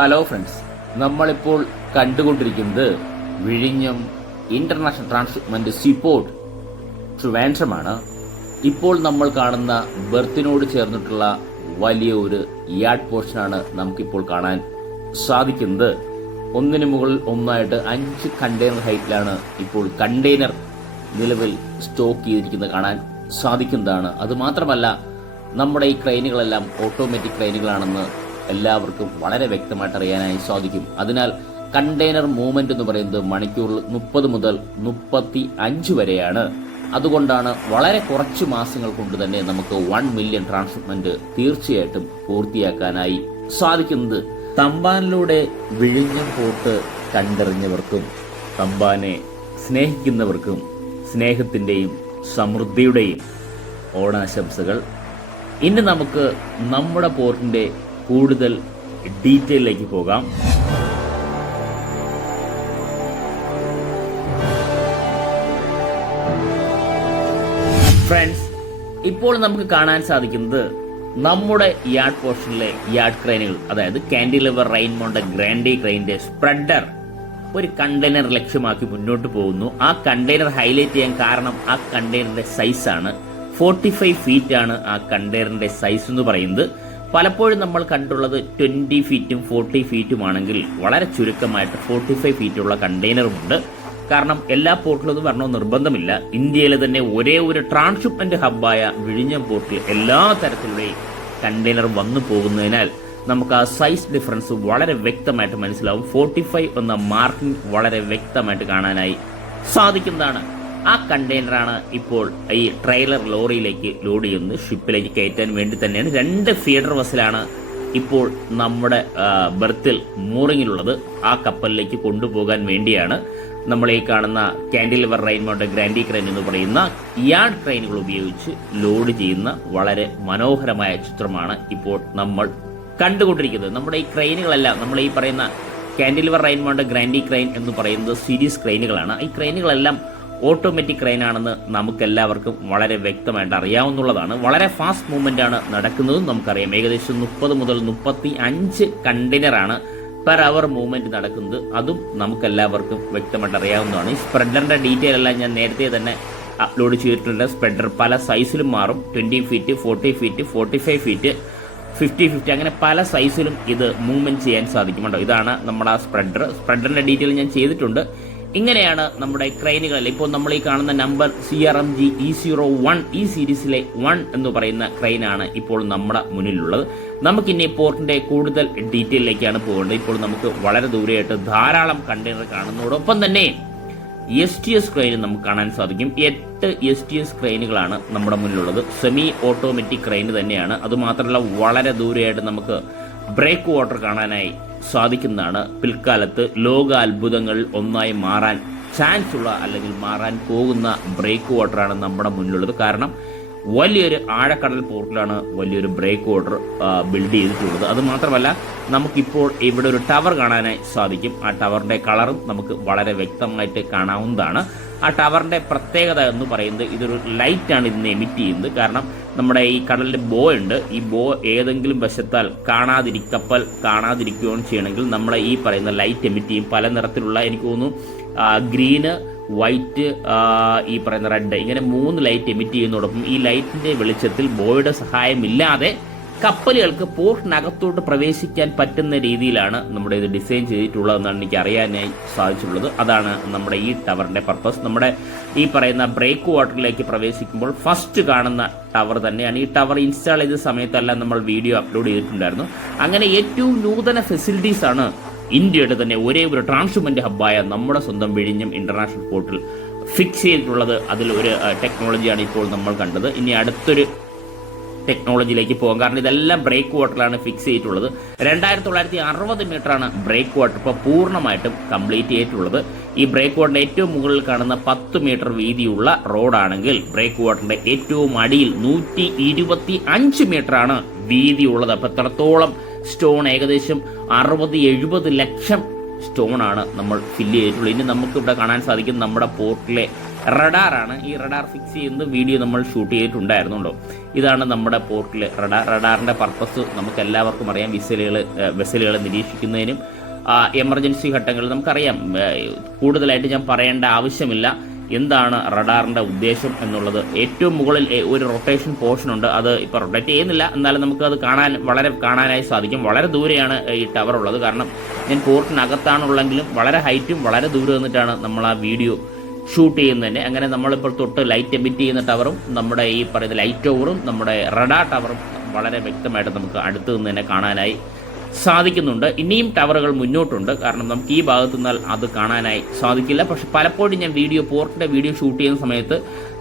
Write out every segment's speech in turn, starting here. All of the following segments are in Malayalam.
ഹലോ ഫ്രണ്ട്സ്, നമ്മളിപ്പോൾ കണ്ടുകൊണ്ടിരിക്കുന്നത് വിഴിഞ്ഞം ഇന്റർനാഷണൽ ട്രാൻസ്ഷിപ്മെന്റ് സീപോർട്ട് ട്രിവാൻഡ്രമാണ്. ഇപ്പോൾ നമ്മൾ കാണുന്ന ബെർത്തിനോട് ചേർന്നിട്ടുള്ള വലിയ ഒരു യാർഡ് പോർഷനാണ് നമുക്കിപ്പോൾ കാണാൻ സാധിക്കുന്നത്. ഒന്നിനു മുകളിൽ ഒന്നായിട്ട് 5 കണ്ടെയ്നർ ഹൈറ്റിലാണ് ഇപ്പോൾ കണ്ടെയ്നർ നിലവിൽ സ്റ്റോക്ക് ചെയ്തിരിക്കുന്നത് കാണാൻ സാധിക്കുന്നതാണ്. അതുമാത്രമല്ല, നമ്മുടെ ഈ ക്രെയിനുകളെല്ലാം ഓട്ടോമാറ്റിക് ക്രെയിനുകളാണെന്ന് എല്ലാവർക്കും വളരെ വ്യക്തമായിട്ട് അറിയാനായി സാധിക്കും. അതിനാൽ കണ്ടെയ്നർ മൂവ്മെന്റ് എന്ന് പറയുന്നത് മണിക്കൂറിൽ 30 മുതൽ 35 വരെയാണ്. അതുകൊണ്ടാണ് വളരെ കുറച്ച് മാസങ്ങൾ കൊണ്ട് തന്നെ നമുക്ക് 1 മില്യൺ ട്രാൻസ്ഷിപ്മെന്റ് തീർച്ചയായിട്ടും പൂർത്തിയാക്കാനായി സാധിക്കുന്നത്. തമ്പാനിലൂടെ വിഴിഞ്ഞം പോർട്ട് കണ്ടറിഞ്ഞവർക്കും തമ്പാനെ സ്നേഹിക്കുന്നവർക്കും സ്നേഹത്തിന്റെയും സമൃദ്ധിയുടെയും ഓണാശംസകൾ. ഇനി നമുക്ക് നമ്മുടെ പോർട്ടിന്റെ കൂടുതൽ ഡീറ്റെയിലേക്ക് പോകാം. ഫ്രണ്ട്സ്, ഇപ്പോൾ നമുക്ക് കാണാൻ സാധിക്കുന്നത് നമ്മുടെ യാർഡ് പോർഷനിലെ യാർഡ് ക്രെയിനുകൾ, അതായത് കാൻഡിലിവർ റെയിൻമോണ്ട് ഗ്രാൻഡി ക്രെയിനിന്റെ സ്പ്രെഡർ ഒരു കണ്ടെയ്നർ ലക്ഷ്യമാക്കി മുന്നോട്ട് പോകുന്നു. ആ കണ്ടെയ്നർ ഹൈലൈറ്റ് ചെയ്യാൻ കാരണം ആ കണ്ടെയ്നറിന്റെ സൈസാണ്. 45 ഫീറ്റ് ആണ് ആ കണ്ടെയ്നറിന്റെ സൈസ് എന്ന് പറയുന്നത്. പലപ്പോഴും നമ്മൾ കണ്ടുള്ളത് 20 ഫീറ്റും 40 ഫീറ്റുമാണെങ്കിൽ വളരെ ചുരുക്കമായിട്ട് 45 ഫീറ്റുള്ള കണ്ടെയ്നറുമുണ്ട്. കാരണം എല്ലാ പോർട്ടിലൊന്നും വരണമെന്ന് നിർബന്ധമില്ല. ഇന്ത്യയിലെ തന്നെ ഒരേ ഒരു ട്രാൻസ്ഷിപ്മെന്റ് ഹബ്ബായ വിഴിഞ്ഞം പോർട്ടിൽ എല്ലാ തരത്തിലുള്ള കണ്ടെയ്നർ വന്നു പോകുന്നതിനാൽ നമുക്ക് ആ സൈസ് ഡിഫറൻസ് വളരെ വ്യക്തമായിട്ട് മനസ്സിലാവും. 45 എന്ന മാർക്കിംഗ് വളരെ വ്യക്തമായിട്ട് കാണാനായി സാധിക്കുന്നതാണ്. ആ കണ്ടെയ്നറാണ് ഇപ്പോൾ ഈ ട്രെയിലർ ലോറിയിലേക്ക് ലോഡ് ചെയ്യുന്നത്. ഷിപ്പിലേക്ക് കയറ്റാൻ വേണ്ടി തന്നെയാണ്. 2 ഫീഡർ വെസലാണ് ഇപ്പോൾ നമ്മുടെ ബെർത്തിൽ മൂറിങ്ങിലുള്ളത്. ആ കപ്പലിലേക്ക് കൊണ്ടുപോകാൻ വേണ്ടിയാണ് നമ്മൾ ഈ കാണുന്ന കാൻഡിലിവർ റെയിൻമോണ്ട് ഗ്രാൻഡി ക്രെയിൻ എന്ന് പറയുന്ന യാർഡ് ക്രെയിനുകൾ ഉപയോഗിച്ച് ലോഡ് ചെയ്യുന്ന വളരെ മനോഹരമായ ചിത്രമാണ് ഇപ്പോൾ നമ്മൾ കണ്ടുകൊണ്ടിരിക്കുന്നത്. നമ്മുടെ ഈ ക്രെയിനുകളെല്ലാം നമ്മൾ ഈ പറയുന്ന കാൻഡിലിവർ റെയിൻമോണ്ട് ഗ്രാൻഡി ക്രെയിൻ എന്ന് പറയുന്നത് സീരീസ് ക്രെയിനുകളാണ്. ഈ ക്രെയിനുകളെല്ലാം ഓട്ടോമാറ്റിക് ക്രെയിനാണെന്ന് നമുക്കെല്ലാവർക്കും വളരെ വ്യക്തമായിട്ട് അറിയാവുന്നതാണ്. വളരെ ഫാസ്റ്റ് മൂവ്മെന്റ് ആണ് നടക്കുന്നതും നമുക്കറിയാം. ഏകദേശം 30 മുതൽ 35 കണ്ടെയ്നറാണ് പെർ അവർ മൂവ്മെന്റ് നടക്കുന്നത്. അതും നമുക്കെല്ലാവർക്കും വ്യക്തമായിട്ട് അറിയാവുന്നതാണ്. ഈ സ്പ്രെഡറിന്റെ ഡീറ്റെയിൽ എല്ലാം ഞാൻ നേരത്തെ തന്നെ അപ്ലോഡ് ചെയ്തിട്ടുണ്ട്. സ്പ്രെഡർ പല സൈസിലും മാറും. 20 ഫീറ്റ്, 40 ഫീറ്റ്, 45 ഫീറ്റ്, 50 അങ്ങനെ പല സൈസിലും ഇത് മൂവ്മെന്റ് ചെയ്യാൻ സാധിക്കുന്നുണ്ടോ. ഇതാണ് നമ്മുടെ ആ സ്പ്രെഡറിന്റെ ഡീറ്റെയിൽ ഞാൻ ചെയ്തിട്ടുണ്ട്. ഇങ്ങനെയാണ് നമ്മുടെ ക്രെയിനുകളിൽ ഇപ്പോൾ നമ്മൾ ഈ കാണുന്ന നമ്പർ CRMG E01 ഈ സീരീസിലെ 1 എന്ന് പറയുന്ന ക്രെയിനാണ് ഇപ്പോൾ നമ്മുടെ മുന്നിലുള്ളത്. നമുക്കിനി പോർട്ടിന്റെ കൂടുതൽ ഡീറ്റെയിലേക്കാണ് പോകേണ്ടത്. ഇപ്പോൾ നമുക്ക് വളരെ ദൂരെയായിട്ട് ധാരാളം കണ്ടെയ്നർ കാണുന്നതോടൊപ്പം തന്നെ STS ക്രെയിൻ നമുക്ക് കാണാൻ സാധിക്കും. 8 STS ക്രെയിനുകളാണ് നമ്മുടെ മുന്നിലുള്ളത്. സെമി ഓട്ടോമാറ്റിക് ക്രെയിൻ തന്നെയാണ്. അതുമാത്രമല്ല, വളരെ ദൂരെയായിട്ട് നമുക്ക് ബ്രേക്ക് വാട്ടർ കാണാനായി സാധിക്കുന്നതാണ്. പിൽക്കാലത്ത് ലോക അത്ഭുതങ്ങളിൽ ഒന്നായി മാറാൻ ചാൻസ് ഉള്ള അല്ലെങ്കിൽ മാറാൻ പോകുന്ന ബ്രേക്ക് വാട്ടറാണ് നമ്മുടെ മുന്നിലുള്ളത്. കാരണം വലിയൊരു ആഴക്കടൽ പോർട്ടിലാണ് വലിയൊരു ബ്രേക്ക് വാട്ടർ ബിൽഡ് ചെയ്തിട്ടുള്ളത്. അത് മാത്രമല്ല, നമുക്കിപ്പോൾ ഇവിടെ ഒരു ടവർ കാണാനായി സാധിക്കും. ആ ടവറിന്റെ കളറും നമുക്ക് വളരെ വ്യക്തമായിട്ട് കാണാവുന്നതാണ്. ആ ടവറിന്റെ പ്രത്യേകത എന്ന് പറയുന്നത് ഇതൊരു ലൈറ്റാണ് ഇതിനെ എമിറ്റ് ചെയ്യുന്നത്. കാരണം നമ്മുടെ ഈ കടലിന്റെ ബോ ഉണ്ട്. ഈ ബോ ഏതെങ്കിലും വശത്താൽ കപ്പൽ കാണാതിരിക്കുകയും ചെയ്യണമെങ്കിൽ നമ്മളെ ഈ പറയുന്ന ലൈറ്റ് എമിറ്റ് ചെയ്യും. പല നിറത്തിലുള്ള, എനിക്ക് തോന്നുന്നു ഗ്രീന്, വൈറ്റ്, ഈ പറയുന്ന റെഡ്, ഇങ്ങനെ 3 ലൈറ്റ് എമിറ്റ് ചെയ്യുന്നതോടൊപ്പം ഈ ലൈറ്റിന്റെ വെളിച്ചത്തിൽ ബോയുടെ സഹായമില്ലാതെ കപ്പലുകൾക്ക് പോർട്ടിനകത്തോട്ട് പ്രവേശിക്കാൻ പറ്റുന്ന രീതിയിലാണ് നമ്മുടെ ഇത് ഡിസൈൻ ചെയ്തിട്ടുള്ളതെന്നാണ് എനിക്ക് അറിയാനായി സാധിച്ചിട്ടുള്ളത്. അതാണ് നമ്മുടെ ഈ ടവറിന്റെ പർപ്പസ്. നമ്മുടെ ഈ പറയുന്ന ബ്രേക്ക് വാട്ടറിലേക്ക് പ്രവേശിക്കുമ്പോൾ ഫസ്റ്റ് കാണുന്ന ടവർ തന്നെയാണ്. ഈ ടവർ ഇൻസ്റ്റാൾ ചെയ്ത സമയത്തെല്ലാം നമ്മൾ വീഡിയോ അപ്ലോഡ് ചെയ്തിട്ടുണ്ടായിരുന്നു. അങ്ങനെ ഏറ്റവും നൂതന ഫെസിലിറ്റീസ് ആണ് ഇന്ത്യയുടെ തന്നെ ഒരേ ഒരു ട്രാൻസ്ഷിപ്മെന്റ് ഹബ്ബായ നമ്മുടെ സ്വന്തം വിഴിഞ്ഞം ഇന്റർനാഷണൽ പോർട്ടിൽ ഫിക്സ് ചെയ്തിട്ടുള്ളത്. അതിൽ ഒരു ടെക്നോളജിയാണ് ഇപ്പോൾ നമ്മൾ കണ്ടത്. ഇനി അടുത്തൊരു ടെക്നോളജിയിലേക്ക് പോകാം. കാരണം ഇതെല്ലാം ബ്രേക്ക് വാട്ടറിലാണ് ഫിക്സ് ചെയ്തിട്ടുള്ളത്. 2960 മീറ്ററാണ് ബ്രേക്ക് വാട്ടർ ഇപ്പോൾ പൂർണ്ണമായിട്ടും കംപ്ലീറ്റ് ചെയ്തിട്ടുള്ളത്. ഈ ബ്രേക്ക് വാട്ടറിന്റെ ഏറ്റവും മുകളിൽ കാണുന്ന 10 മീറ്റർ വീതിയുള്ള റോഡാണെങ്കിൽ ബ്രേക്ക് വാട്ടറിന്റെ ഏറ്റവും അടിയിൽ 125 മീറ്ററാണ് വീതിയുള്ളത്. അപ്പോൾ എത്രത്തോളം സ്റ്റോൺ, ഏകദേശം 60-70 ലക്ഷം സ്റ്റോണാണ് നമ്മൾ ഫില്ല് ചെയ്തിട്ടുള്ളത്. ഇനി നമുക്കിവിടെ കാണാൻ സാധിക്കും നമ്മുടെ പോർട്ടിലെ റഡാറാണ്. ഈ റഡാർ ഫിക്സ് ചെയ്യുന്ന വീഡിയോ നമ്മൾ ഷൂട്ട് ചെയ്തിട്ടുണ്ടായിരുന്നുണ്ടോ. ഇതാണ് നമ്മുടെ പോർട്ടിലെ റഡാറിൻ്റെ പർപ്പസ് നമുക്ക് എല്ലാവർക്കും അറിയാം. വെസലുകളെ നിരീക്ഷിക്കുന്നതിനും എമർജൻസി ഘട്ടങ്ങളിൽ നമുക്കറിയാം. കൂടുതലായിട്ട് ഞാൻ പറയേണ്ട ആവശ്യമില്ല എന്താണ് റഡാറിൻ്റെ ഉദ്ദേശം എന്നുള്ളത്. ഏറ്റവും മുകളിൽ ഒരു റൊട്ടേഷൻ പോർഷൻ ഉണ്ട്. അത് ഇപ്പോൾ റൊട്ടേറ്റ് ചെയ്യുന്നില്ല, എന്നാലും നമുക്കത് കാണാനായി സാധിക്കും. വളരെ ദൂരെയാണ് ഈ ടവർ ഉള്ളത്. കാരണം ഞാൻ പോർട്ടിനകത്താണുള്ളെങ്കിലും വളരെ ഹൈറ്റും വളരെ ദൂരെ നിന്നിട്ടാണ് നമ്മൾ ആ വീഡിയോ ഷൂട്ട് ചെയ്യുന്നതന്നെ. അങ്ങനെ നമ്മളിപ്പോൾ തൊട്ട് ലൈറ്റ് എമിറ്റ് ചെയ്യുന്ന ടവറും നമ്മുടെ ഈ പറയുന്ന ലൈറ്റ് ടവറും നമ്മുടെ റഡാർ ടവറും വളരെ വ്യക്തമായിട്ട് നമുക്ക് അടുത്ത് നിന്ന് തന്നെ കാണാനായി സാധിക്കുന്നുണ്ട്. ഇനിയും ടവറുകൾ മുന്നോട്ടുണ്ട്. കാരണം നമുക്ക് ഈ ഭാഗത്തു നിന്നാൽ അത് കാണാനായി സാധിക്കില്ല. പക്ഷെ പലപ്പോഴും ഞാൻ പോർട്ടിൻ്റെ വീഡിയോ ഷൂട്ട് ചെയ്യുന്ന സമയത്ത്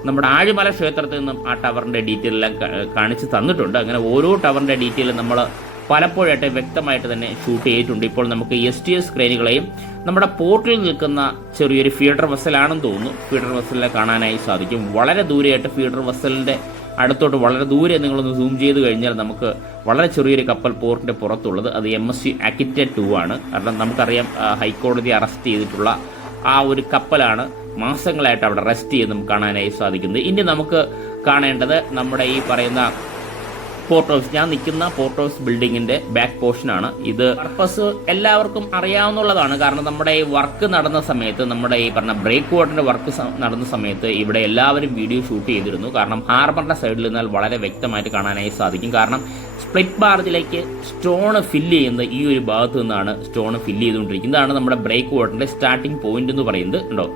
നമ്മുടെ ആഴിമല ക്ഷേത്രത്തിൽ നിന്നും ആ ടവറിൻ്റെ ഡീറ്റെയിൽ എല്ലാം കാണിച്ച് തന്നിട്ടുണ്ട്. അങ്ങനെ ഓരോ ടവറിൻ്റെ ഡീറ്റെയിൽ നമ്മൾ പലപ്പോഴായിട്ട് വ്യക്തമായിട്ട് തന്നെ ഷൂട്ട് ചെയ്തിട്ടുണ്ട്. ഇപ്പോൾ നമുക്ക് STS ക്രെയിനുകളെയും നമ്മുടെ പോർട്ടിൽ നിൽക്കുന്ന ചെറിയൊരു ഫീഡർ വെസലാണെന്ന് തോന്നുന്നു. ഫീഡർ വെസലിനെ കാണാനായി സാധിക്കും. വളരെ ദൂരെയായിട്ട് ഫീഡർ വെസലിൻ്റെ അടുത്തോട്ട് വളരെ ദൂരെ നിങ്ങളൊന്ന് സൂം ചെയ്ത് കഴിഞ്ഞാൽ നമുക്ക് വളരെ ചെറിയൊരു കപ്പൽ പോർട്ടിൻ്റെ പുറത്തുള്ളത് അത് MSC Akita 2 ആണ്. കാരണം നമുക്കറിയാം ഹൈക്കോടതി അറസ്റ്റ് ചെയ്തിട്ടുള്ള ആ ഒരു കപ്പലാണ് മാസങ്ങളായിട്ട് അവിടെ റെസ്റ്റ് ചെയ്ത് നമുക്ക് കാണാനായി സാധിക്കുന്നത്. ഇനി നമുക്ക് കാണേണ്ടത് നമ്മുടെ ഈ പറയുന്ന പോർട്ട് ഹൗസ്. ഞാൻ നിൽക്കുന്ന പോർട്ട് ഹൗസ് ബിൽഡിങ്ങിന്റെ ബാക്ക് പോർഷനാണ്. ഇത് പർപ്പസ് എല്ലാവർക്കും അറിയാവുന്നതാണ്. കാരണം നമ്മുടെ ഈ വർക്ക് നടന്ന സമയത്ത്, നമ്മുടെ ഈ പറഞ്ഞ ബ്രേക്ക് വാട്ടറിന്റെ വർക്ക് നടന്ന സമയത്ത് ഇവിടെ എല്ലാവരും വീഡിയോ ഷൂട്ട് ചെയ്തിരുന്നു. കാരണം ഹാർബറിന്റെ സൈഡിൽ നിന്നാൽ വളരെ വ്യക്തമായിട്ട് കാണാനായി സാധിക്കും. കാരണം സ്പ്ലിറ്റ് ബാർജിലേക്ക് സ്റ്റോൺ ഫില്ല് ചെയ്യുന്ന ഈ ഒരു ഭാഗത്ത് നിന്നാണ് സ്റ്റോൺ ഫില്ല് ചെയ്തുകൊണ്ടിരിക്കുന്നത്. ഇതാണ് നമ്മുടെ ബ്രേക്ക് വാട്ടറിന്റെ സ്റ്റാർട്ടിംഗ് പോയിന്റ് എന്ന് പറയുന്നത്. ഉണ്ടോ,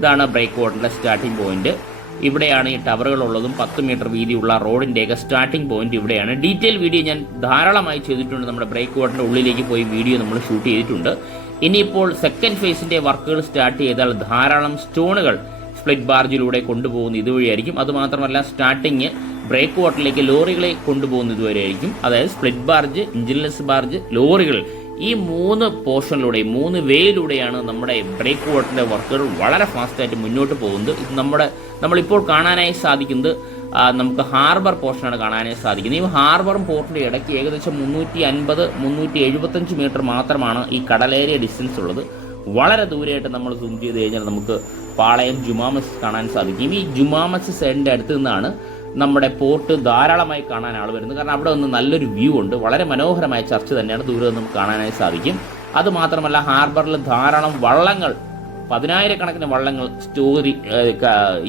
ഇതാണ് ബ്രേക്ക് വാട്ടറിന്റെ സ്റ്റാർട്ടിംഗ് പോയിന്റ്. ഇവിടെയാണ് ഈ ടവറുകളുള്ളതും 10 മീറ്റർ വീതിയുള്ള റോഡിൻ്റെയൊക്കെ സ്റ്റാർട്ടിംഗ് പോയിന്റ് ഇവിടെയാണ്. ഡീറ്റെയിൽ വീഡിയോ ഞാൻ ധാരാളമായി ചെയ്തിട്ടുണ്ട്. നമ്മുടെ ബ്രേക്ക് വാട്ടറിൻ്റെ ഉള്ളിലേക്ക് പോയി വീഡിയോ നമ്മൾ ഷൂട്ട് ചെയ്തിട്ടുണ്ട്. ഇനിയിപ്പോൾ സെക്കൻഡ് ഫേസിൻ്റെ വർക്കുകൾ സ്റ്റാർട്ട് ചെയ്താൽ ധാരാളം സ്റ്റോണുകൾ സ്പ്ലിറ്റ് ബാർജിലൂടെ കൊണ്ടുപോകുന്ന ഇതുവഴിയായിരിക്കും. അതുമാത്രമല്ല സ്റ്റാർട്ടിങ് ബ്രേക്ക് വാട്ടറിലേക്ക് ലോറികളെ കൊണ്ടുപോകുന്ന ഇതുവരെയായിരിക്കും. അതായത് സ്പ്ലിറ്റ് ബാർജ്, എഞ്ചിൻലെസ് ബാർജ്, ലോറികൾ, ഈ 3 പോർഷനിലൂടെ 3 വേയിലൂടെയാണ് നമ്മുടെ ബ്രേക്ക് വാട്ടറിൻ്റെ വർക്കുകൾ വളരെ ഫാസ്റ്റായിട്ട് മുന്നോട്ട് പോകുന്നത്. ഇത് നമ്മളിപ്പോൾ കാണാനായി സാധിക്കുന്നത് നമുക്ക് ഹാർബർ പോർഷനാണ് കാണാനായി സാധിക്കുന്നത്. ഈ ഹാർബറും പോർട്ടിൻ്റെ ഇടയ്ക്ക് ഏകദേശം 350-375 മീറ്റർ മാത്രമാണ് ഈ കടലേരിയ ഡിസ്റ്റൻസ് ഉള്ളത്. വളരെ ദൂരെയായിട്ട് നമ്മൾ സൂം ചെയ്ത് കഴിഞ്ഞാൽ നമുക്ക് പാളയം ജുമാ മസ്ജിദ് കാണാൻ സാധിക്കും. ഈ ജുമാ മസ്ജിദ് സൈഡിൻ്റെ അടുത്ത് നിന്നാണ് നമ്മുടെ പോർട്ട് ധാരാളമായി കാണാൻ ആൾ വരുന്നത്. കാരണം അവിടെ നിന്ന് നല്ലൊരു വ്യൂ ഉണ്ട്. വളരെ മനോഹരമായ ചർച്ച തന്നെയാണ് ദൂരെ നിന്നും കാണാനായി സാധിക്കും. അതുമാത്രമല്ല ഹാർബറിൽ ധാരാളം വള്ളങ്ങൾ, 10,000-കണക്കിന് വള്ളങ്ങൾ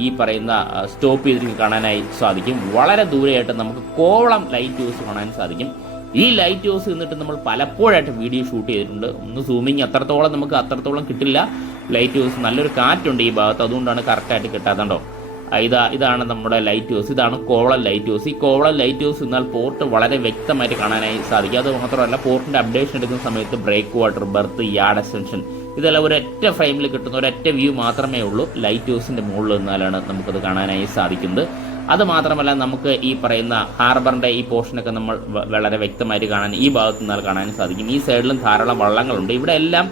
ഈ പറയുന്ന സ്റ്റോപ്പ് ചെയ്തിട്ട് കാണാനായി സാധിക്കും. വളരെ ദൂരെയായിട്ട് നമുക്ക് കോവളം ലൈറ്റ് ഹൗസ് കാണാൻ സാധിക്കും. ഈ ലൈറ്റ് ഹൗസ് നിന്നിട്ട് നമ്മൾ പലപ്പോഴായിട്ട് വീഡിയോ ഷൂട്ട് ചെയ്തിട്ടുണ്ട്. ഒന്ന് സൂമിങ് അത്രത്തോളം കിട്ടില്ല. ലൈറ്റ് ഹൗസ് നല്ലൊരു കാറ്റുണ്ട് ഈ ഭാഗത്ത്, അതുകൊണ്ടാണ് കറക്റ്റായിട്ട് കിട്ടാത്തണ്ടോ. ഇതാണ് നമ്മുടെ ലൈറ്റ് ഹൗസ്. ഇതാണ് കോവളം ലൈറ്റ് ഹൗസ്. ഈ കോവളം ലൈറ്റ് ഹൗസ് എന്നാൽ പോർട്ട് വളരെ വ്യക്തമായിട്ട് കാണാനായി സാധിക്കും. അത് മാത്രമല്ല പോർട്ടിൻ്റെ അപ്ഡേഷൻ എടുക്കുന്ന സമയത്ത് breakwater, berth, yard extension ഇതെല്ലാം ഒരൊറ്റ ഫ്രെയിമിൽ കിട്ടുന്ന ഒരൊറ്റ വ്യൂ മാത്രമേ ഉള്ളൂ. ലൈറ്റ് ഹൗസിൻ്റെ മുകളിൽ നിന്നാലാണ് നമുക്കത് കാണാനായി സാധിക്കുന്നത്. അത് മാത്രമല്ല നമുക്ക് ഈ പറയുന്ന ഹാർബറിൻ്റെ ഈ പോർഷനൊക്കെ നമ്മൾ വളരെ വ്യക്തമായിട്ട് കാണാൻ ഈ ഭാഗത്തു നിന്നാൽ കാണാൻ സാധിക്കും. ഈ സൈഡിലും ധാരാളം വള്ളങ്ങളുണ്ട്. ഇവിടെ എല്ലാം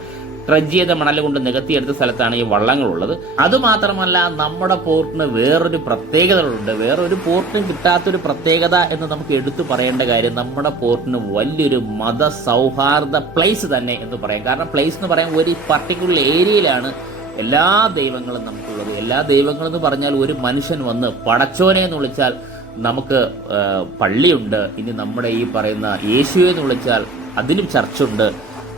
ട്രഡ്ജ് ചെയ്ത മണൽ കൊണ്ട് നികത്തിയെടുത്ത സ്ഥലത്താണ് ഈ വള്ളങ്ങളുള്ളത്. അതുമാത്രമല്ല നമ്മുടെ പോർട്ടിന് വേറൊരു പ്രത്യേകതകളുണ്ട്. വേറൊരു പോർട്ടിനും കിട്ടാത്തൊരു പ്രത്യേകത എന്ന് നമുക്ക് എടുത്തു പറയേണ്ട കാര്യം, നമ്മുടെ പോർട്ടിന് വലിയൊരു മതസൗഹാർദ്ദ പ്ലേസ് തന്നെ എന്ന് പറയാം. കാരണം പ്ലേസ് എന്ന് പറയാൻ ഒരു പർട്ടിക്കുലർ ഏരിയയിലാണ് എല്ലാ ദൈവങ്ങളും നമുക്കുള്ളത്. എല്ലാ ദൈവങ്ങളെന്ന് പറഞ്ഞാൽ ഒരു മനുഷ്യൻ വന്ന് പടച്ചോനെ എന്ന് വിളിച്ചാൽ നമുക്ക് പള്ളിയുണ്ട്. ഇനി നമ്മുടെ ഈ പറയുന്ന യേശുവെ എന്ന് വിളിച്ചാൽ അതിനും ചർച്ചുണ്ട്.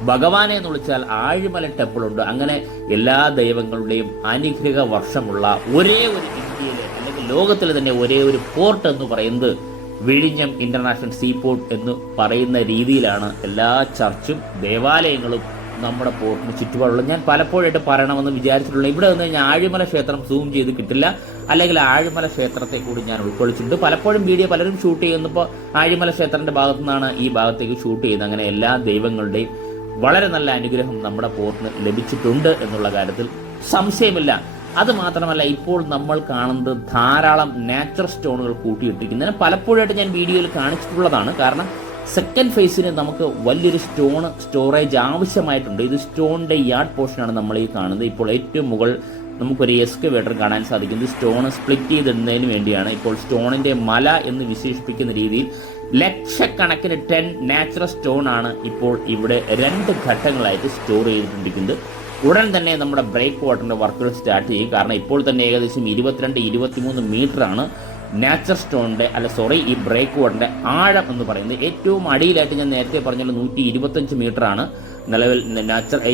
ഭഗവാനെ എന്ന് വിളിച്ചാൽ ആഴിമല ടെമ്പിളുണ്ട്. അങ്ങനെ എല്ലാ ദൈവങ്ങളുടെയും അനുഗ്രഹ വർഷമുള്ള ഒരേ ഒരു ഇന്ത്യയിലെ അല്ലെങ്കിൽ ലോകത്തിലെ തന്നെ ഒരേ ഒരു പോർട്ട് എന്ന് പറയുന്നത് വിഴിഞ്ഞം ഇന്റർനാഷണൽ സീപോർട്ട് എന്ന് പറയുന്ന രീതിയിലാണ് എല്ലാ ചർച്ചും ദേവാലയങ്ങളും നമ്മുടെ പോർട്ടിന് ചുറ്റുപാടുള്ളത്. ഞാൻ പലപ്പോഴായിട്ട് പറയണമെന്ന് വിചാരിച്ചിട്ടുള്ള ഇവിടെ നിന്ന് കഴിഞ്ഞാൽ ആഴിമല ക്ഷേത്രം സൂം ചെയ്ത് കിട്ടില്ല, അല്ലെങ്കിൽ ആഴിമല ക്ഷേത്രത്തെ കൂടി ഞാൻ ഉൾക്കൊള്ളിച്ചിട്ടുണ്ട്. പലപ്പോഴും വീഡിയോ പലരും ഷൂട്ട് ചെയ്യുന്നപ്പോൾ ആഴിമല ക്ഷേത്രത്തിന്റെ ഭാഗത്തു നിന്നാണ് ഈ ഭാഗത്തേക്ക് ഷൂട്ട് ചെയ്യുന്നത്. അങ്ങനെ എല്ലാ ദൈവങ്ങളുടെയും വളരെ നല്ല അനുഗ്രഹം നമ്മുടെ പോർട്ടിന് ലഭിച്ചിട്ടുണ്ട് എന്നുള്ള കാര്യത്തിൽ സംശയമില്ല. അത് മാത്രമല്ല ഇപ്പോൾ നമ്മൾ കാണുന്നത് ധാരാളം നാച്ചുറൽ സ്റ്റോണുകൾ കൂട്ടിയിട്ടിരിക്കുന്നതിന് പലപ്പോഴായിട്ട് ഞാൻ വീഡിയോയിൽ കാണിച്ചിട്ടുള്ളതാണ്. കാരണം സെക്കൻഡ് ഫേസിന് നമുക്ക് വലിയൊരു സ്റ്റോറേജ് ആവശ്യമായിട്ടുണ്ട്. ഇത് സ്റ്റോണിന്റെ യാർഡ് പോർഷനാണ് നമ്മൾ ഈ കാണുന്നത്. ഇപ്പോൾ ഏറ്റവും മുകളിൽ നമുക്കൊരു എക്സ്കവേറ്റർ കാണാൻ സാധിക്കുന്നത് സ്റ്റോൺ സ്പ്ലിറ്റ് ചെയ്തിടുന്നതിന് വേണ്ടിയാണ്. ഇപ്പോൾ സ്റ്റോണിന്റെ മല എന്ന് വിശേഷിപ്പിക്കുന്ന രീതിയിൽ ലക്ഷക്കണക്കിന് 10 നാച്ചുറൽ സ്റ്റോൺ ആണ് ഇപ്പോൾ ഇവിടെ 2 ഘട്ടങ്ങളായിട്ട് സ്റ്റോർ ചെയ്തിട്ടുണ്ടിരിക്കുന്നത്. ഉടൻ തന്നെ നമ്മുടെ ബ്രേക്ക് വാട്ടറിൻ്റെ വർക്കുകൾ സ്റ്റാർട്ട് ചെയ്യും. കാരണം ഇപ്പോൾ തന്നെ ഏകദേശം 22-23 മീറ്ററാണ് നാച്ചുറൽ സ്റ്റോണിൻ്റെ ഈ ബ്രേക്ക് വാട്ടറിൻ്റെ ആഴം എന്ന് പറയുന്നത്. ഏറ്റവും അടിയിലായിട്ട് ഞാൻ നേരത്തെ പറഞ്ഞല്ലോ 125 മീറ്ററാണ് നിലവിൽ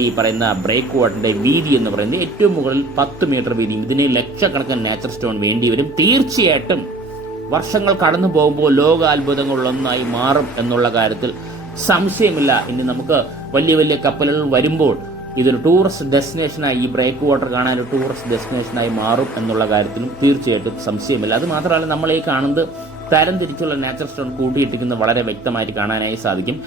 ഈ പറയുന്ന ബ്രേക്ക് വാട്ടറിൻ്റെ വീതി എന്ന് പറയുന്നത്. ഏറ്റവും മുകളിൽ 10 മീറ്റർ വീതിയും. ഇതിന് ലക്ഷക്കണക്കിന് നാച്ചുറൽ സ്റ്റോൺ വേണ്ടി വരും. തീർച്ചയായിട്ടും വർഷങ്ങൾ കടന്നു പോകുമ്പോൾ ലോകാത്ഭുതങ്ങളൊന്നായി മാറും എന്നുള്ള കാര്യത്തിൽ സംശയമില്ല. ഇനി നമുക്ക് വലിയ വലിയ കപ്പലുകൾ വരുമ്പോൾ ഇതൊരു ടൂറിസ്റ്റ് ഡെസ്റ്റിനേഷനായി, ഈ ബ്രേക്ക് വാട്ടർ കാണാൻ ഒരു ടൂറിസ്റ്റ് ഡെസ്റ്റിനേഷനായി മാറും എന്നുള്ള കാര്യത്തിലും തീർച്ചയായിട്ടും സംശയമില്ല. അത് മാത്രമല്ല, നമ്മൾ ഈ കാണുന്നത് തരംതിരിച്ചുള്ള നാച്ചുറൽ സ്റ്റോൺ കൂട്ടിയിട്ടിരിക്കുന്നത് വളരെ വ്യക്തമായിട്ട് കാണാനായി സാധിക്കും.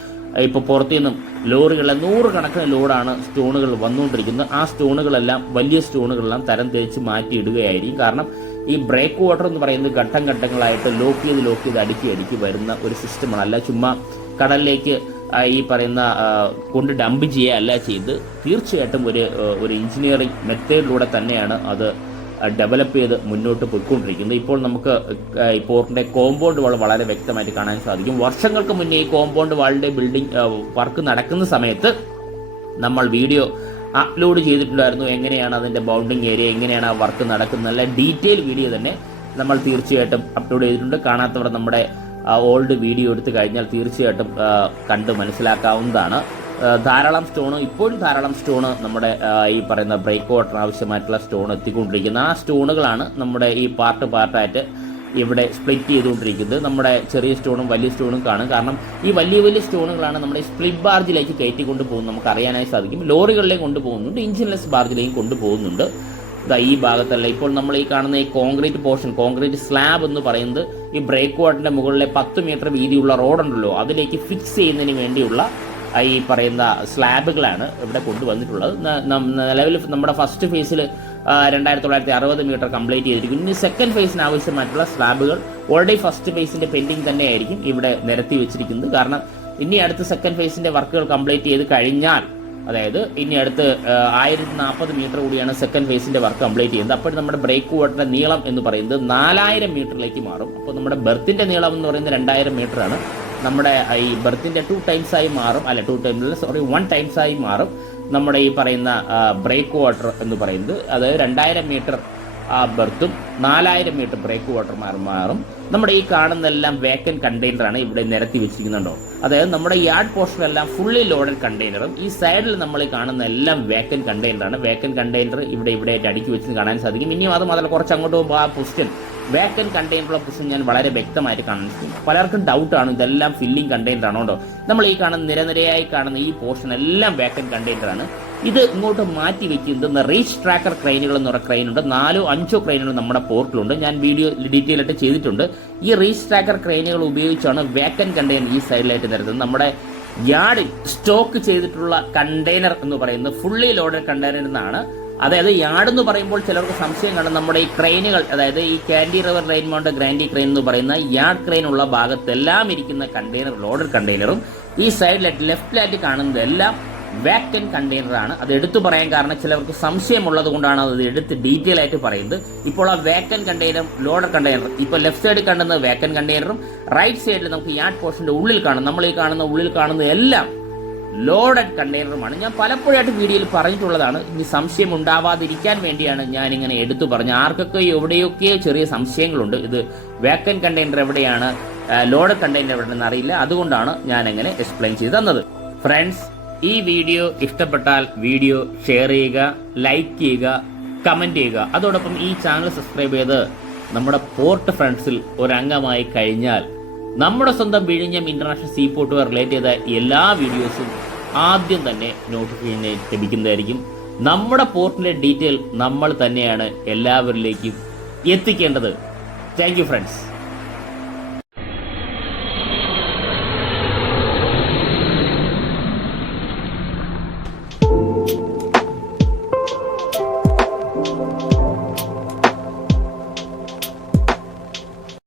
ഇപ്പോൾ പുറത്തു നിന്നും ലോറികളിലെ 100 കണക്കിന് ലോഡാണ് സ്റ്റോണുകൾ വന്നുകൊണ്ടിരിക്കുന്നത്. ആ സ്റ്റോണുകളെല്ലാം വലിയ സ്റ്റോണുകളെല്ലാം തരം തിരിച്ച് മാറ്റിയിടുകയായിരിക്കും. കാരണം ഈ ബ്രേക്ക് വാട്ടർ എന്ന് പറയുന്നത് ഘട്ടം ഘട്ടങ്ങളായിട്ട് ലോക്ക് ചെയ്ത് അടുക്കി വരുന്ന ഒരു സിസ്റ്റമാണ്. അല്ല ചുമ്മാ കടലിലേക്ക് ഈ പറയുന്ന കൊണ്ട് ഡംപ് ചെയ്യുക അല്ല ചെയ്ത്, തീർച്ചയായിട്ടും ഒരു എഞ്ചിനീയറിംഗ് മെത്തേഡിലൂടെ തന്നെയാണ് അത് ഡെവലപ്പ് ചെയ്ത് മുന്നോട്ട് പോയിക്കൊണ്ടിരിക്കുന്നത്. ഇപ്പോൾ നമുക്ക് ഈ പോർട്ടിൻ്റെ കോമ്പൗണ്ട് വാൾ വളരെ വ്യക്തമായിട്ട് കാണാൻ സാധിക്കും. വർഷങ്ങൾക്ക് മുന്നേ ഈ കോമ്പൗണ്ട് വാളിൻ്റെ ബിൽഡിംഗ് വർക്ക് നടക്കുന്ന സമയത്ത് നമ്മൾ വീഡിയോ അപ്ലോഡ് ചെയ്തിട്ടുണ്ടായിരുന്നു. എങ്ങനെയാണ് അതിൻ്റെ ബൗണ്ടിങ് ഏരിയ, എങ്ങനെയാണ് ആ വർക്ക് നടക്കുന്നത്, നല്ല ഡീറ്റെയിൽ വീഡിയോ തന്നെ നമ്മൾ തീർച്ചയായിട്ടും അപ്ലോഡ് ചെയ്തിട്ടുണ്ട്. കാണാത്തവർ നമ്മുടെ ഓൾഡ് വീഡിയോ എടുത്തു കഴിഞ്ഞാൽ തീർച്ചയായിട്ടും കണ്ട് മനസ്സിലാക്കാവുന്നതാണ്. ഇപ്പോഴും ധാരാളം സ്റ്റോണ് നമ്മുടെ ഈ പറയുന്ന ബ്രേക്ക് വാട്ടർ ആവശ്യമായിട്ടുള്ള സ്റ്റോൺ എത്തിക്കൊണ്ടിരിക്കുന്നത്. ആ സ്റ്റോണുകളാണ് നമ്മുടെ ഈ പാർട്ടായിട്ട് ഇവിടെ സ്പ്ലിറ്റ് ചെയ്തുകൊണ്ടിരിക്കുന്നത്. നമ്മുടെ ചെറിയ സ്റ്റോണും വലിയ സ്റ്റോണും കാണും. കാരണം ഈ വലിയ സ്റ്റോണുകളാണ് നമ്മുടെ സ്പ്ലിറ്റ് ബാർജിലേക്ക് കയറ്റിക്കൊണ്ട് പോകുന്നത്. നമുക്ക് അറിയാനായി സാധിക്കും. ലോറികളിലേക്ക് കൊണ്ടുപോകുന്നുണ്ട്, എഞ്ചിൻലെസ് ബാർജിലേക്കും കൊണ്ടുപോകുന്നുണ്ട്. ഈ ഭാഗത്തല്ല ഇപ്പോൾ നമ്മൾ ഈ കാണുന്ന ഈ കോൺക്രീറ്റ് സ്ലാബ് എന്ന് പറയുന്നത് ഈ ബ്രേക്ക് വാട്ടറിന്റെ മുകളിലെ 10 മീറ്റർ വീതിയുള്ള റോഡുണ്ടല്ലോ, അതിലേക്ക് ഫിക്സ് ചെയ്യുന്നതിന് വേണ്ടിയുള്ള ഈ പറയുന്ന സ്ലാബുകളാണ് ഇവിടെ കൊണ്ടുവന്നിട്ടുള്ളത്. നിലവിൽ നമ്മുടെ ഫസ്റ്റ് ഫേസിൽ 2960 മീറ്റർ കംപ്ലീറ്റ് ചെയ്തിരിക്കുന്നു. ഇനി സെക്കൻഡ് ഫേസിന് ആവശ്യമായിട്ടുള്ള സ്ലാബുകൾ ഓൾറെഡി ഫസ്റ്റ് ഫേസിന്റെ പെൻഡിങ് തന്നെയായിരിക്കും ഇവിടെ നിരത്തി വെച്ചിരിക്കുന്നത്. കാരണം ഇനി അടുത്ത സെക്കൻഡ് ഫേസിന്റെ വർക്കുകൾ കംപ്ലീറ്റ് ചെയ്ത് കഴിഞ്ഞാൽ, അതായത് ഇനി അടുത്ത് 1040 മീറ്റർ കൂടിയാണ് സെക്കൻഡ് ഫേസിന്റെ വർക്ക് കംപ്ലീറ്റ് ചെയ്യുന്നത്. അപ്പോൾ നമ്മുടെ ബ്രേക്ക് വാട്ടറിന്റെ നീളം എന്ന് പറയുന്നത് 4000 മീറ്ററിലേക്ക് മാറും. അപ്പോൾ നമ്മുടെ ബെർത്തിന്റെ നീളം എന്ന് പറയുന്നത് 2000 മീറ്റർ ആണ്. നമ്മുടെ ഈ ബെർത്തിന്റെ 1 ടൈംസ് ആയി മാറും നമ്മുടെ ഈ പറയുന്ന ബ്രേക്ക് വാട്ടർ എന്ന് പറയുന്നത്. അതായത് 2000 മീറ്റർ ബെർത്തും 4000 മീറ്റർ ബ്രേക്ക് വാട്ടർ മാറും. നമ്മുടെ ഈ കാണുന്നതെല്ലാം വേക്കൻറ്റ് കണ്ടെയ്നറാണ് ഇവിടെ നിരത്തി വെച്ചിരിക്കുന്നുണ്ടോ. അതായത് നമ്മുടെ യാർഡ് പോർഷനെല്ലാം ഫുള്ളി ലോഡഡ് കണ്ടെയ്നറും ഈ സൈഡിൽ നമ്മൾ കാണുന്ന എല്ലാം വേക്കൻറ്റ് കണ്ടെയ്നറാണ്. വേക്കൻറ്റ് കണ്ടെയ്നർ ഇവിടെ ആയിട്ട് അടുക്കി വെച്ച് കാണാൻ സാധിക്കും. ഇനിയും അത് മാത്രമല്ല, കുറച്ച് അങ്ങോട്ട് പോകുമ്പോൾ ആ പൊസിഷൻ വേക്കൻറ്റ് കണ്ടെയ്നറുള്ള പൊസിഷൻ ഞാൻ വളരെ വ്യക്തമായിട്ട് കാണാൻ സാധിക്കും. പലർക്കും ഡൗട്ടാണ് ഇതെല്ലാം ഫില്ലിംഗ് കണ്ടെയ്നർ ആണോ കേട്ടോ. നമ്മൾ ഈ കാണുന്ന നിരനിരയായി കാണുന്ന ഈ പോർഷൻ എല്ലാം വേക്കൻറ്റ് കണ്ടെയ്നറാണ്. ഇത് ഇങ്ങോട്ട് മാറ്റി വെക്കുന്നത് റീച്ച് ട്രാക്കർ ക്രെയിനുകൾ എന്ന് പറയുന്ന ക്രെയിനുണ്ട്. 4-5 ക്രെയിനുകൾ നമ്മുടെ പോർട്ടിലുണ്ട്. ഞാൻ വീഡിയോ ഡീറ്റെയിൽ ആയിട്ട് ചെയ്തിട്ടുണ്ട്. ഈ റീച്ച് ട്രാക്കർ ക്രെയിനുകൾ ഉപയോഗിച്ചാണ് വേക്കൻറ്റ് കണ്ടെയ്നർ ഈ സൈഡിലായിട്ട് നിരത്തുന്നത്. നമ്മുടെ യാർഡിൽ സ്റ്റോക്ക് ചെയ്തിട്ടുള്ള കണ്ടെയ്നർ എന്ന് പറയുന്നത് ഫുള്ളി ലോഡഡ് കണ്ടെയ്നർ എന്നാണ്. അതായത് യാർഡ് എന്ന് പറയുമ്പോൾ ചിലർക്ക് സംശയം കാണും. നമ്മുടെ ഈ ക്രെയിനുകൾ, അതായത് ഈ cantilever rain mounted grantee crane എന്ന് പറയുന്ന യാർഡ് ക്രെയിൻ ഉള്ള ഭാഗത്തെല്ലാം ഇരിക്കുന്ന കണ്ടെയ്നർ ലോഡഡ് കണ്ടെയ്നറും ഈ സൈഡിലായിട്ട് ലെഫ്റ്റിലായിട്ട് കാണുന്നതെല്ലാം വാക്കന്റ് കണ്ടെയ്നറാണ്. അത് എടുത്തു പറയാൻ കാരണം ചിലർക്ക് സംശയമുള്ളത് കൊണ്ടാണ് അത് എടുത്ത് ഡീറ്റെയിൽ ആയിട്ട് പറയുന്നത്. ഇപ്പോൾ ആ വാക്കന്റ് കണ്ടെയ്നർ, ലോഡർ കണ്ടെയ്നർ, ഇപ്പോൾ ലെഫ്റ്റ് സൈഡിൽ കാണുന്നത് വാക്കന്റ് കണ്ടെയ്നറും റൈറ്റ് സൈഡിൽ നമുക്ക് യാർഡ് പോർഷന്റെ ഉള്ളിൽ കാണും. നമ്മൾ ഈ ഉള്ളിൽ കാണുന്നത് എല്ലാം ലോഡഡ് കണ്ടെയ്നറുമാണ്. ഞാൻ പലപ്പോഴായിട്ട് വീഡിയോയിൽ പറഞ്ഞിട്ടുള്ളതാണ്. ഇനി സംശയം ഉണ്ടാവാതിരിക്കാൻ വേണ്ടിയാണ് ഞാനിങ്ങനെ എടുത്തു പറഞ്ഞത്. ആർക്കൊക്കെ എവിടെയൊക്കെ ചെറിയ സംശയങ്ങളുണ്ട്. ഇത് വാക്കന്റ് കണ്ടെയ്നർ എവിടെയാണ്, ലോഡഡ് കണ്ടെയ്നർ എവിടെയാണെന്ന് അറിയില്ല. അതുകൊണ്ടാണ് ഞാൻ അങ്ങനെ എക്സ്പ്ലെയിൻ ചെയ്ത് തന്നത്. ഫ്രണ്ട്സ്, ഈ വീഡിയോ ഇഷ്ടപ്പെട്ടാൽ വീഡിയോ ഷെയർ ചെയ്യുക, ലൈക്ക് ചെയ്യുക, കമന്റ് ചെയ്യുക. അതോടൊപ്പം ഈ ചാനൽ സബ്സ്ക്രൈബ് ചെയ്ത് നമ്മുടെ പോർട്ട് ഫ്രണ്ട്സിൽ ഒരംഗമായി കഴിഞ്ഞാൽ നമ്മുടെ സ്വന്തം വിഴിഞ്ഞം ഇന്റർനാഷണൽ സീപോർട്ടുമായി റിലേറ്റ് ചെയ്ത എല്ലാ വീഡിയോസും ആദ്യം തന്നെ നോട്ടിഫിക്കേഷൻ ലഭിക്കുന്നതായിരിക്കും. നമ്മുടെ പോർട്ടിലെ ഡീറ്റെയിൽ നമ്മൾ തന്നെയാണ് എല്ലാവരിലേക്കും എത്തിക്കേണ്ടത്. Thank you friends.